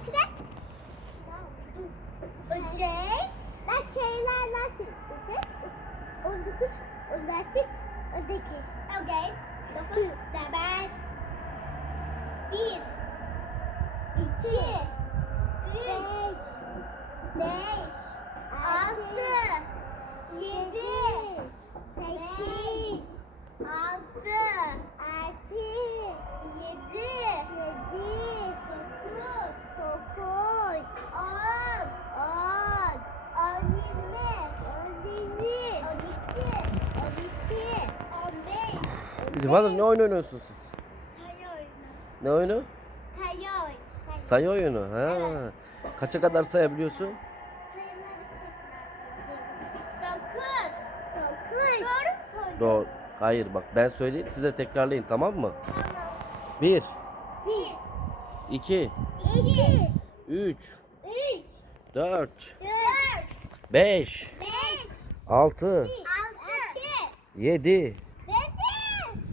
nasıl gel? Ocak. Ben şeyler nasıl? Ocak. On dokuz, on altı, on dokuz. Okay. Dokuz, dört, bir, iki, üç. Vallahi ne oyun oynuyorsun siz? Sayı oyunu. Ne oyunu? Sayı oyunu. Sayı oyunu. Ha. Evet. Kaça kadar sayabiliyorsun? Dokuz. Dokuz. Doğru, Doğru. Hayır bak ben söyleyeyim siz de tekrarlayın tamam mı? Tamam. Bir. Bir. İki. İki. Üç. Üç. Dört. Dört. Beş. Beş. Altı. Bir. Altı. Yedi.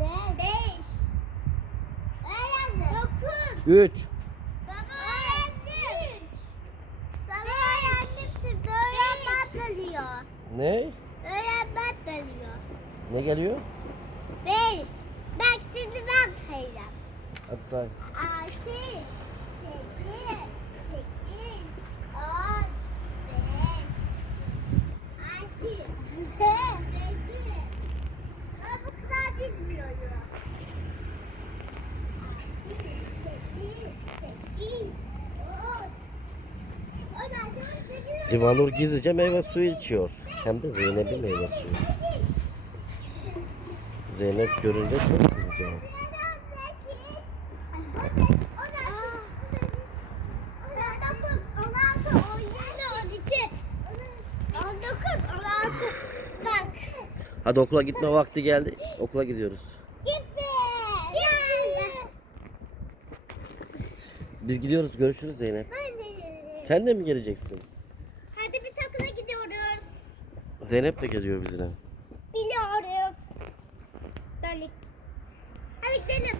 Dokuz. Üç. Baba öğrendim. Üç. Baba Beş. öğrendim. Sıfır öğrenmez geliyor. Ne? Öğrenmez geliyor. Ne geliyor? Beş. Bak sizi ben sayacağım. Hadi say. Altı. Livanur gizlice meyve suyu içiyor. Hem de Zeynep'in meyve suyu. Zeynep görünce çok kızacak. Hadi okula gitme vakti geldi. Okula gidiyoruz. Biz gidiyoruz görüşürüz Zeynep. Ben de gelirim. Sen de mi geleceksin? Hadi bir takına gidiyoruz. Zeynep de geliyor bizimle. Biliyorum. Dönük. Hadi gidelim.